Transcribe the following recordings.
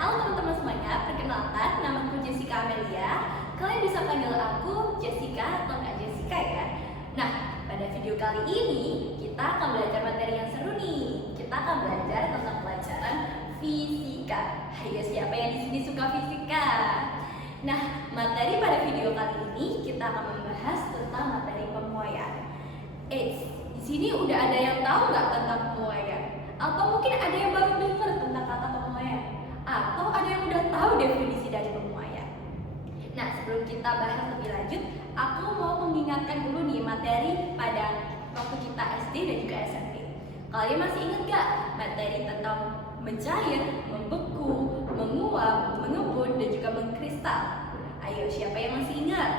halo teman-teman semuanya, perkenalkan namaku Jessica Amelia. Kalian bisa panggil aku Jessica atau Kak Jessica ya. Nah, pada video kali ini kita akan belajar materi yang seru nih. Kita akan belajar tentang pelajaran fisika. Hayo, siapa yang di sini suka fisika? Nah, materi pada video kali ini kita akan membahas tentang materi pemuaian. Di sini udah ada yang tahu nggak tentang pemuaian? Atau mungkin ada yang baru dengar tentang kata pemuaian? Atau ada yang udah tahu definisi dari pemuaian? Nah, sebelum kita bahas lebih lanjut, aku mau mengingatkan dulu nih materi pada waktu kita SD dan juga SMP. Kalian masih ingat gak materi tentang mencair, membeku, menguap, mengebun, dan juga mengkristal? Ayo, siapa yang masih ingat?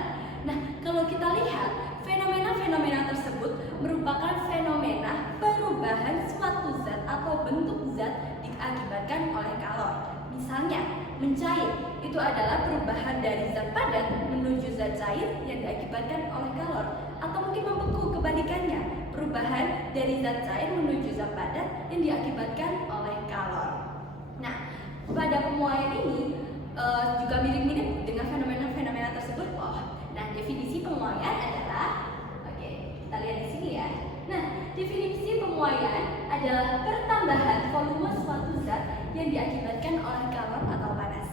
Nah, kalau kita lihat, fenomena-fenomena tersebut merupakan fenomena perubahan suatu zat atau bentuk zat diakibatkan oleh kalor. Misalnya, mencair itu adalah perubahan dari zat padat menuju zat cair yang diakibatkan oleh kalor. Atau mungkin membeku, kebalikannya, perubahan dari zat cair menuju zat padat yang diakibatkan oleh kalor. Nah, pada pemuaian ini juga mirip-mirip dengan fenomena-fenomena tersebut. Nah, definisi pemuaian adalah, kita lihat di sini ya. Nah, definisi pemuaian adalah pertambahan volume suatu zat yang diakibatkan oleh kalor atau panas.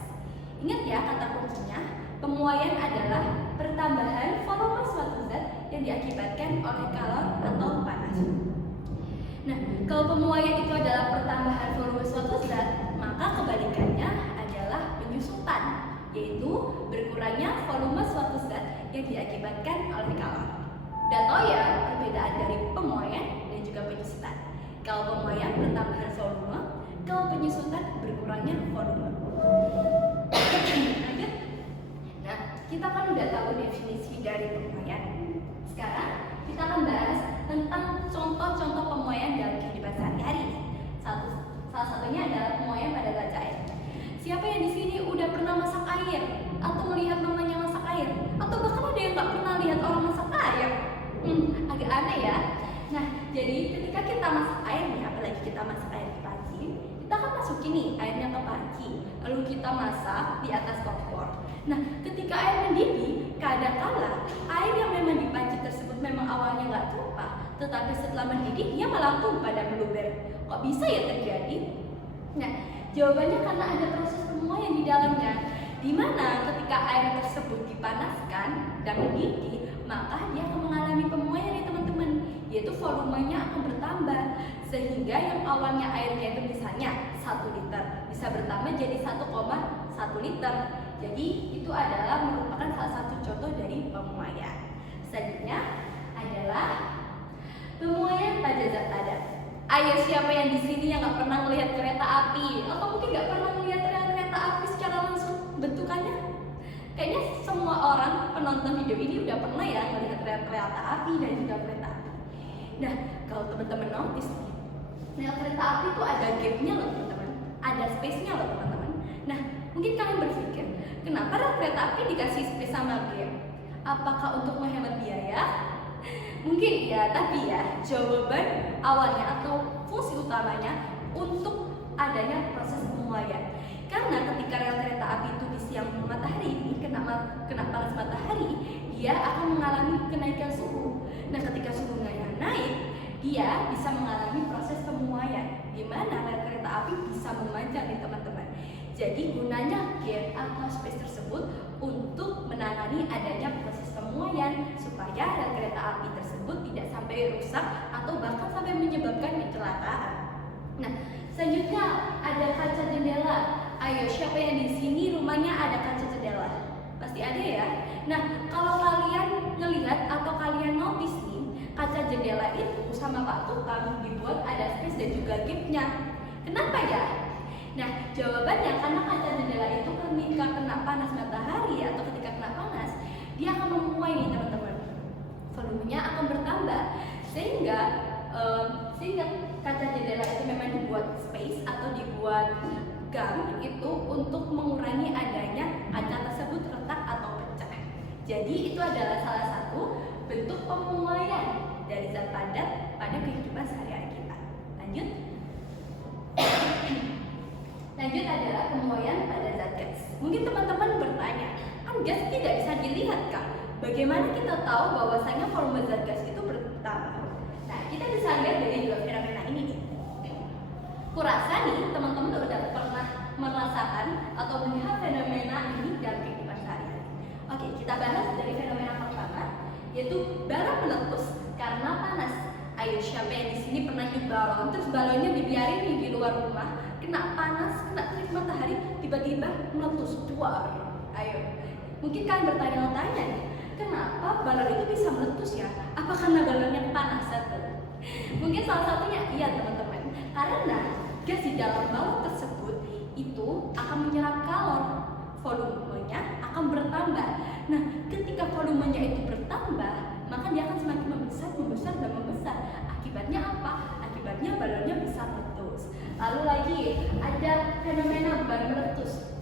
Ingat ya kata kuncinya, pemuaian adalah pertambahan volume suatu zat yang diakibatkan oleh kalor atau panas. Nah, kalau pemuaian itu adalah pertambahan volume suatu zat, maka kebalikannya adalah penyusutan, yaitu berkurangnya volume suatu zat yang diakibatkan oleh kalor. Udah tahu ya perbedaan dari pemuaian dan juga penyusutan. Kalau pemuaian pertambahan volume, kalau penyusutan berkurangnya volume. Lanjut. Nah, kita kan udah tahu definisi dari pemuaian. Sekarang kita akan bahas tentang contoh-contoh pemuaian dalam kehidupan sehari-hari. Salah satunya adalah pemuaian pada zat cair. Siapa yang di sini udah pernah masak air atau melihat mamanya masak air? Atau bahkan ada yang nggak pernah lihat orang masak air? Agak aneh ya. Nah, jadi ketika kita masak air nih, apalagi kita masak air di panci, kita kan masukin nih airnya ke panci, lalu kita masak di atas kompor. Nah, ketika air mendidih, kadangkala air yang memang di panci tersebut memang awalnya nggak tumpah, tetapi setelah mendidih dia malah tumpah dan meluber. Kok bisa ya terjadi? Nah, jawabannya karena ada proses pemuaian di dalamnya, di mana ketika air tersebut dipanaskan dan mendidih, maka dia akan mengalami pemuaian ya teman-teman, yaitu volumenya akan bertambah, sehingga yang awalnya airnya itu misalnya 1 liter bisa bertambah jadi 1,1 liter. Jadi itu adalah merupakan salah satu contoh dari pemuaian. Selanjutnya adalah pemuaian pada zat padat. Ayo, siapa yang di sini yang nggak pernah melihat kereta api atau mungkin nggak pernah melihat kereta api secara langsung bentukannya? Kayaknya semua orang penonton video ini udah pernah ya melihat kereta api dan juga kereta api. Nah, kalau teman-teman notice nih, kereta api itu ada gapnya loh teman-teman, ada space-nya loh teman-teman. Nah, mungkin kalian berpikir, kenapa kereta api dikasih space sama gap? Apakah untuk menghemat biaya? Mungkin ya, tapi ya jawaban awalnya atau fungsi utamanya untuk adanya proses pemuaian. Karena ketika rel kereta api itu di siang matahari ini kena panas matahari, dia akan mengalami kenaikan suhu. Nah, ketika suhunya naik, dia bisa mengalami proses pemuaian, di mana rel kereta api bisa memanjang nih teman-teman. Jadi gunanya gap atau space tersebut untuk menangani adanya proses pemuaian supaya rel kereta api tersebut tidak sampai rusak atau bahkan sampai menyebabkan kecelakaan. Nah, selanjutnya ada kaca jendela. Ayo, siapa yang di sini rumahnya ada kaca jendela? Pasti ada ya. Nah, kalau kalian ngelihat atau kalian notice nih, kaca jendela itu sama Pak Tukang dibuat ada space dan juga gapnya. Kenapa ya? Nah, jawabannya karena kaca jendela itu ketika kena panas matahari atau ketika kena panas, dia akan memuai nih teman-teman. Volumenya akan bertambah sehingga kaca jendela itu memang dibuat space atau dibuat gam itu untuk mengurangi adanya kaca tersebut retak atau pecah. Jadi itu adalah salah satu bentuk pemuaian dari zat padat pada kehidupan sehari-hari kita. Lanjut. Lanjut adalah pemuaian pada zat gas. Mungkin teman-teman bertanya, kan gas tidak bisa dilihat Kak? Bagaimana kita tahu bahwasanya volume zat gas itu bertambah? Nah, kita bisa lihat dari dua fenomena ini nih. Kurasa nih teman-teman udah pernah merasakan atau melihat fenomena ini dalam kehidupan sehari-hari. Oke, kita bahas dari fenomena pertama, yaitu bara meletus karena panas. Ayo, siapa yang di sini pernah nyup balon, terus balonnya dibiarin nih di luar rumah, kena panas, kena terik matahari, tiba-tiba meletus, duar. Ayo, mungkin kalian bertanya-tanya nih, kenapa balon itu bisa meletus ya? Apa karena balonnya kepanasan? Mungkin salah satunya iya teman-teman, karena gas di dalam balon tersebut itu akan menyerap kalor, volumenya akan bertambah. Nah, ketika volumenya itu bertambah, maka dia akan semakin membesar dan membesar. Akibatnya apa? Akibatnya balonnya bisa meletus. Lalu lagi ada fenomena ban meletus.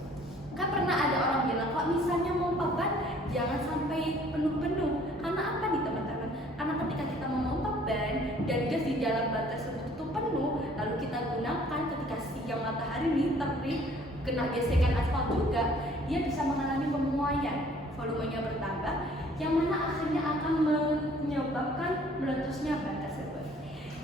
Kan pernah ada orang bilang, kok misalnya pompa ban jangan sampai penuh-penuh. Karena apa nih teman-teman? Karena ketika kita memompa ban dan gas di dalam ban tersebut itu penuh, lalu kita gunakan ketika siang matahari nih terik, kena gesekan aspal juga, dia bisa mengalami pemuaian, volumenya bertambah, yang mana akhirnya akan menyebabkan meletusnya ban tersebut.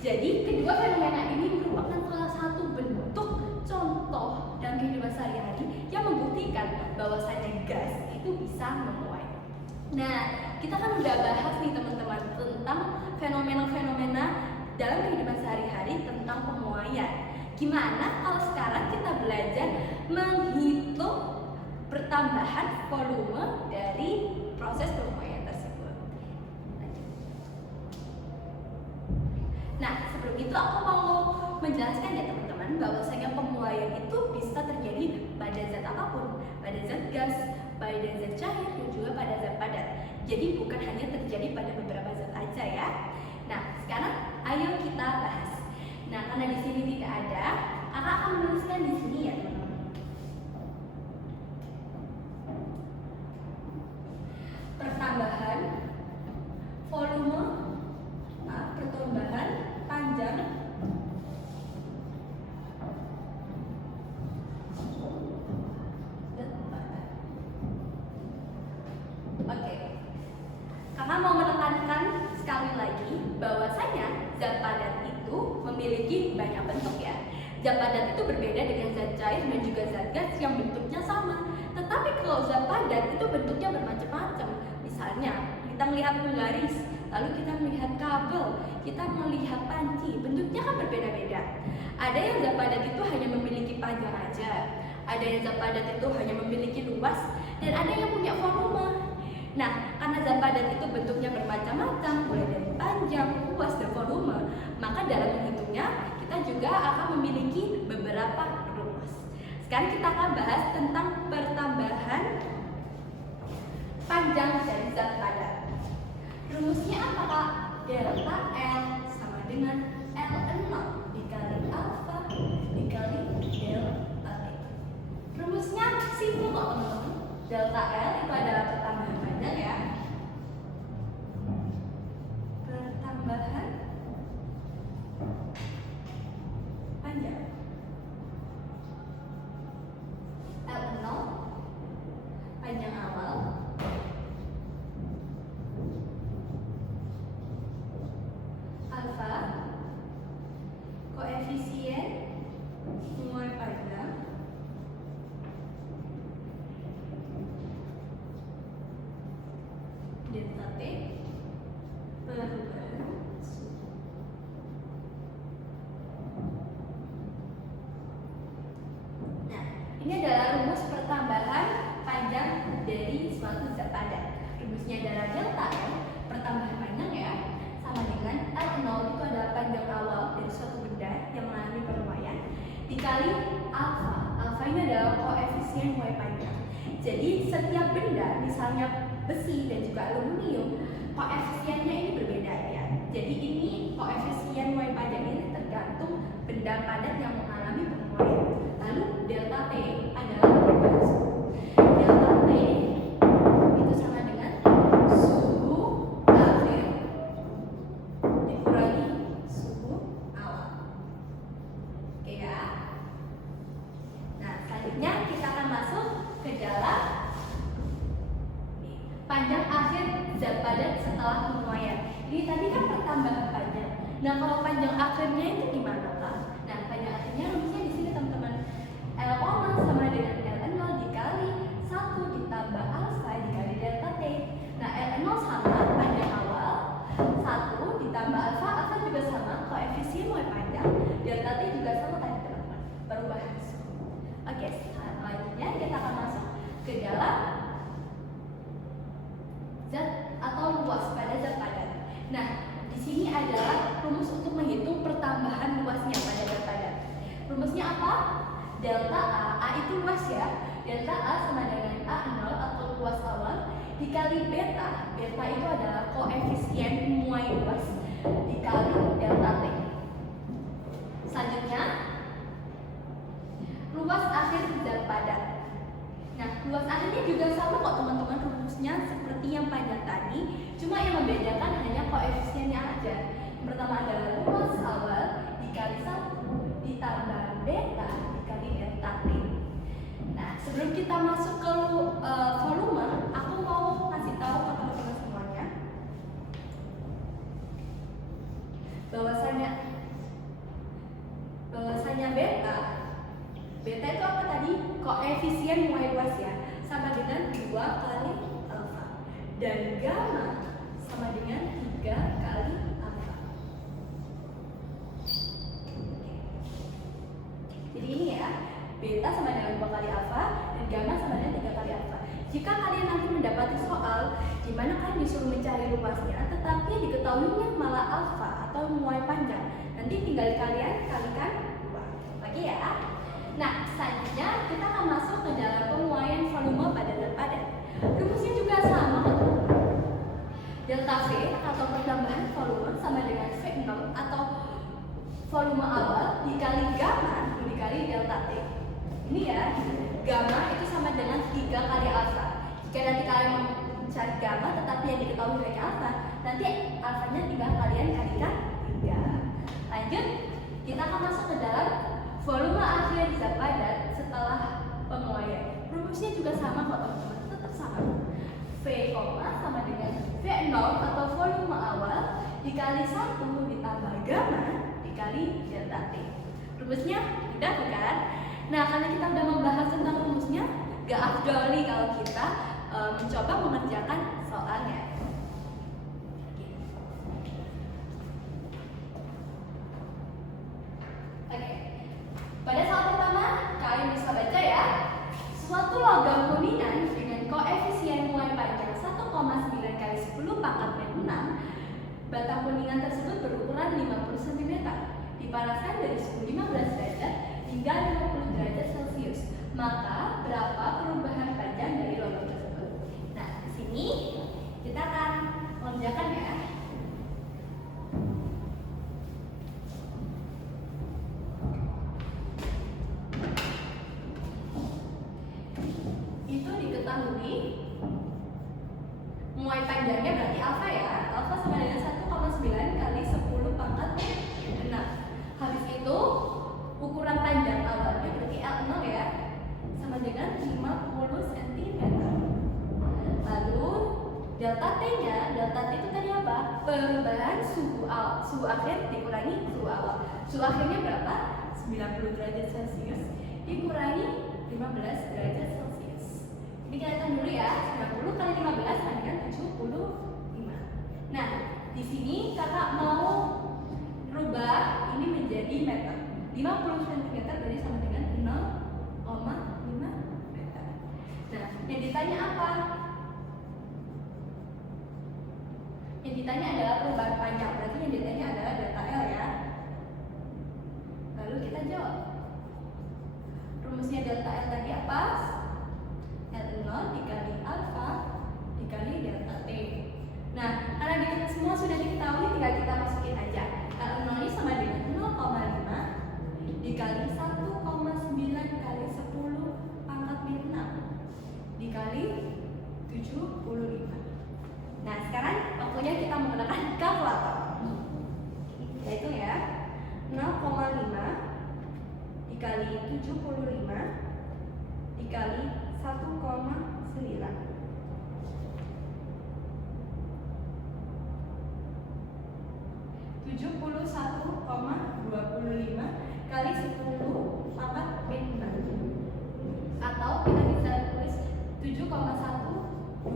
Jadi kedua fenomena ini merupakan salah satu bentuk contoh dalam kehidupan sehari-hari yang membuktikan bahwasanya gas itu bisa memuai. Nah, kita kan udah bahas nih teman-teman tentang fenomena-fenomena dalam kehidupan sehari-hari tentang pemuaian. Gimana kalau sekarang kita belajar menghitung pertambahan volume dari proses pemuaian tersebut. Nah, sebelum itu aku mau menjelaskan ya teman-teman bahwasanya pemuaian itu bisa terjadi pada zat apapun, pada zat gas, pada zat cair, dan juga pada zat padat. Jadi bukan hanya terjadi pada beberapa zat aja ya. Nah, sekarang ayo kita bahas. Nah, karena di sini tidak ada, kakak akan menuliskan di sini ya teman-teman. Pertambahan volume, pertambahan panjang zat padat. Oke, kakak mau menekankan sekali lagi bahwasanya zat padat itu memiliki banyak bentuk ya. Zat padat itu berbeda dengan zat cair dan juga zat gas yang bentuknya sama. Tetapi kalau zat padat itu bentuknya bermacam-macam. Misalnya kita melihat penggaris, lalu kita melihat kabel, kita melihat panci, bentuknya kan berbeda-beda. Ada yang zat padat itu hanya memiliki panjang aja, ada yang zat padat itu hanya memiliki luas, dan ada yang punya volume. Nah, karena zat padat itu bentuknya bermacam-macam, mulai dari panjang, luas, dan volume, maka dalam menghitungnya kita juga akan memiliki beberapa rumus. Sekarang kita akan bahas tentang pertambahan panjang dari zat padat. Rumusnya apa Kak? Delta L sama dengan Ln0 dikali alfa dikali delta T. Rumusnya simpel kok teman-teman. Delta L itu adalah pertambahan panjang ya. Pertambahan panjang. L0 panjang awal alfa koefisien muai panjang delta T perubahan suhu. Nah, ini adalah rumus pertambahan panjang dari suatu zat padat. Rumusnya adalah delta L, pertambahan panjang ya, sama dengan L0 itu adalah panjang awal dari suatu benda yang mengalami pemuaian, dikali alfa. Alfa ini adalah koefisien muai panjang. Jadi setiap benda, misalnya besi dan juga aluminium, koefisiennya ini berbeda ya. Jadi ini koefisien muai panjang ini tergantung benda padat yang mengalami pemuaian. Lalu delta T adalah perubahan suhu. Delta T itu sama dengan suhu akhir dikurangi suhu awal. Oke ya. Nah, panjang akhir zat padat setelah penuaian. Ini tadi kan pertambahan panjang. Nah, kalau panjang akhirnya itu gimana, Kak? Nah, panjang akhirnya rumusnya di sini teman-teman. L sama dengan Ln0 dikali 1 ditambah alfa dikali delta T. Nah, Ln0 sama panjang awal 1 ditambah alfa juga sama koefisien muai panjang, delta T juga sama tadi teman-teman. Perubahan suhu. Oke, selanjutnya kita akan masuk ke dalam zat atau luas pada zat padat. Nah, di sini adalah rumus untuk menghitung pertambahan luasnya pada zat padat. Rumusnya apa? Delta A itu luas ya. Delta A sama dengan A0 atau luas awal dikali beta. Beta itu adalah koefisien muai luas dikali delta T. Selanjutnya, luas akhir zat padat. Nah, luas akhirnya juga sama kok teman-teman, rumusnya seperti yang panjang tadi, cuma yang membedakan hanya koefisiennya aja. Yang pertama adalah luas awal dikali 1 ditambah beta dikali delta T. Nah, sebelum kita masuk ke volume, aku mau kasih tahu ke teman-teman semuanya bahwasanya beta itu apa tadi? Koefisien muai luas ya, sama dengan 2 kali alfa. Dan gamma sama dengan 3 kali alfa. Jadi ini ya, beta sama dengan 2 kali alfa dan gamma sama dengan 3 kali alfa. Jika kalian nanti mendapati soal di mana kalian disuruh mencari luasnya, tetapi diketahuinya malah alfa atau muai panjang, nanti tinggal kalian kalikan 2. Oke ya. Nah, selanjutnya kita akan masuk ke dalam pemuaian volume pada zat padat. Rumusnya juga sama, teman-teman. Delta V atau pertambahan volume sama dengan V0 atau volume awal dikali gamma dikali delta T. Ini ya, gamma itu sama dengan 3 kali alfa. Jika nanti kalian mencari gamma tetapi yang diketahui hanya alfa, nanti alfanya tinggal kalian kalikan 3. Lanjut, kita akan masuk ke dalam volume akhir zat padat setelah pemuaian. Rumusnya juga sama kok teman-teman, tetap sama. V, sama dengan V0 atau volume awal dikali 1 ditambah gamma dikali delta T. Rumusnya mudah bukan? Nah, karena kita udah membahas tentang rumusnya, gak afdol nih kalau kita mencoba mengerjakan soalnya. Pada soal pertama, kalian bisa baca ya. Suatu logam kuningan dengan koefisien muai panjang 1,9 kali 10 pangkat min 6, batang kuningan tersebut berukuran 50 cm, dipanaskan dari suhu 15 derajat hingga 50 derajat Celcius. Maka berapa perubahan panjang dari logam tersebut? Nah, di sini kita akan mengerjakan ya. Muai panjangnya berarti alfa ya. Alfa sama dengan 1,9 kali 10 pangkat 6. Habis itu ukuran panjang awalnya berarti L0 ya, sama dengan 50 cm. Lalu delta T-nya, delta T itu tadi apa? Perubahan suhu akhir dikurangi suhu awal. Suhu akhirnya berapa? 90 derajat Celcius dikurangi 15 derajat Celcius. Ini kita hitung dulu ya. 90 kali 15 sama dengan 75. Nah, di sini kakak mau rubah ini menjadi meter. 50 cm berarti sama dengan 0,5 meter. Nah, yang ditanya apa? Yang ditanya adalah perubahan panjang. Berarti yang ditanya adalah delta L ya. Lalu kita jawab. Rumusnya delta L tadi apa? L0 dikali alfa dikali delta T. Nah, karena kita semua sudah diketahui, tinggal kita masukin aja. L0 ini sama dengan 0,5 dikali 1,9 kali 10 pangkat min 6 dikali 75. Nah, sekarang waktunya kita menggunakan kalkulator. Yaitu ya, 0,5 dikali 75 dikali 1,9. 71,25 kali 10 pangkat min 5. Atau kita bisa tulis 7,125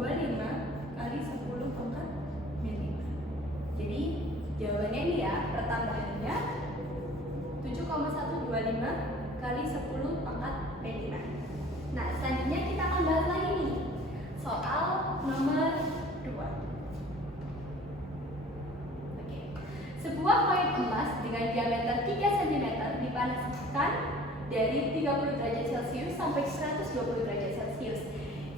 kali 10 pangkat min 5. Jadi jawabannya ini ya, pertambahannya 7,125 kali 10 pangkat min 5. Nah, selanjutnya kita akan bahas lagi nih soal nomor 2. Oke. Sebuah koin emas dengan diameter 3 cm dipanaskan dari 30 derajat Celcius sampai 120 derajat Celcius.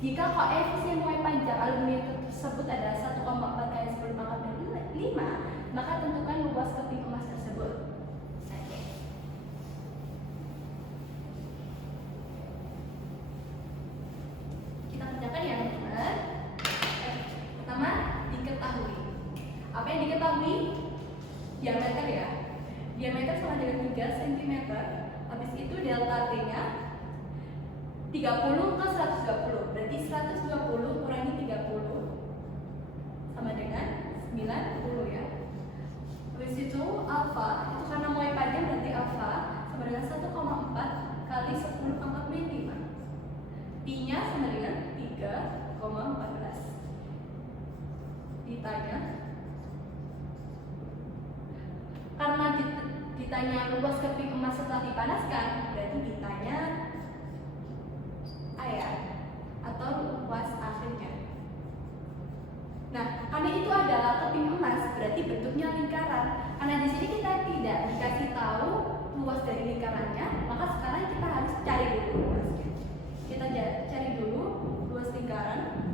Jika koefisien muai panjang aluminium tersebut adalah 1,4 kali 10 pangkat min 5, maka tentukan luas keping emas tersebut. Oke. Kita kerjakan ya teman-teman. Pertama, diketahui. Apa yang diketahui? Diameter ya. Diameter sama dengan 3 cm. Habis itu delta T-nya 30 ke 120. Berarti 120 kurangi 30 sama dengan 90 ya. Habis itu alfa, itu karena muai panjang berarti alfa sama dengan 1,4 kali 10 pangkat min 5. Pi-nya sama dengan 3,14. Ditanya, karena ditanya luas keping emas setelah dipanaskan, berarti ditanya area atau luas akhirnya. Nah, karena itu adalah keping emas, berarti bentuknya lingkaran. Karena di sini kita tidak dikasih tahu luas dari lingkarannya, maka sekarang kita harus cari dulu luasnya. Kita cari dulu luas lingkaran.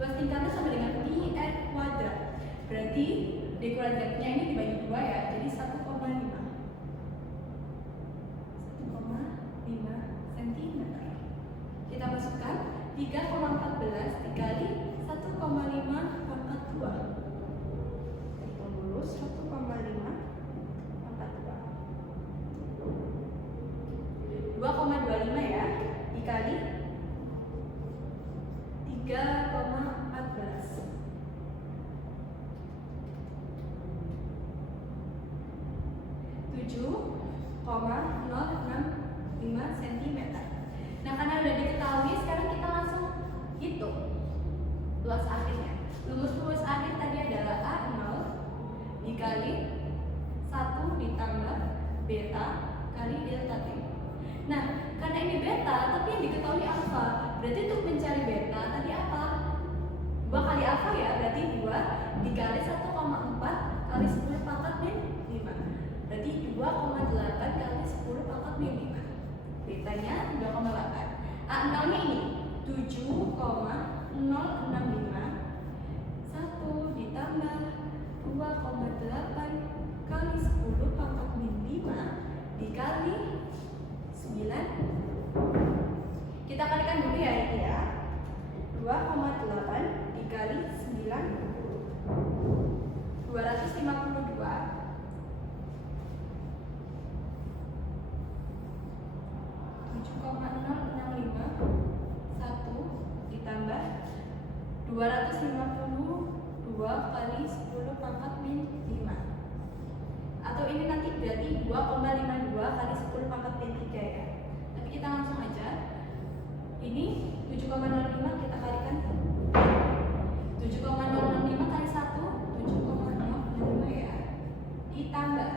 Luas lingkaran sama dengan pi r kuadrat. Berarti d kuadratnya ini dibagi 2 ya, jadi 1,5 cm. Kita masukkan 3,14 dikali 1,5 pangkat 2. Hitung dulu 1,5 pangkat 2. 2,25 ya, dikali 3,14. 7,065 cm. Nah, karena udah diketahui, sekarang kita langsung hitung luas akhirnya. Luas akhir tadi adalah A0 dikali 1 ditambah beta kali delta T. Nah, karena ini beta, tapi yang diketahui alfa, berarti untuk mencari beta tadi apa? 2 kali alfa ya, berarti 2 dikali 1,4 kali 10 pangkat min 5. Berarti 2,8 kali 10 pangkat min 5. Betanya 2,8. A0 nya ini 7,065. 1 ditambah 2,8 kali 10 pangkat min 5 dikali 9. Kita kalikan dulu ya ini ya. 2,8 dikali 9, 252. 7,065 1 ditambah 252 kali 10 pangkat min 5. Atau ini nanti berarti 2,52 kali 10 pangkat min 3 ya. Tapi kita langsung aja. Ini 7,05 kita kalikan 7,065 kali 1, 7,065 ya. Ditambah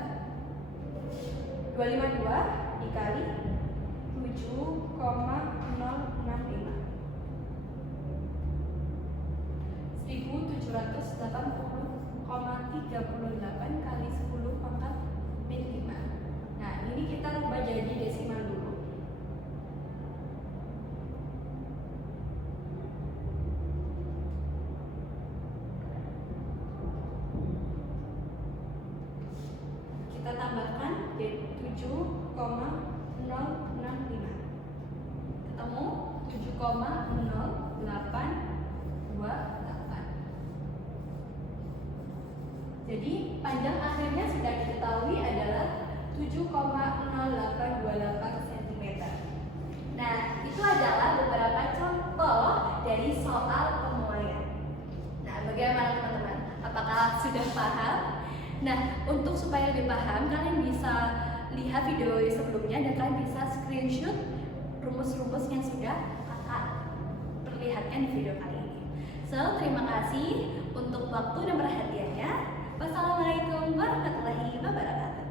252 dikali 7,065. 1780,38 kali 10 pangkat min 5. Nah, ini kita rubah jadi desimal dulu. Kita tambahkan jadi 7,065. Ketemu 7,0828. Jadi panjang akhirnya sudah diketahui adalah 7,0828 cm. Nah, itu adalah beberapa contoh dari soal pemuaian. Nah, bagaimana Apakah sudah paham? Nah, untuk supaya lebih paham, kalian bisa lihat video sebelumnya dan kalian bisa screenshot rumus-rumus yang sudah kakak perlihatkan di video kali ini. So, terima kasih untuk waktu dan perhatiannya. Wassalamualaikum warahmatullahi wabarakatuh.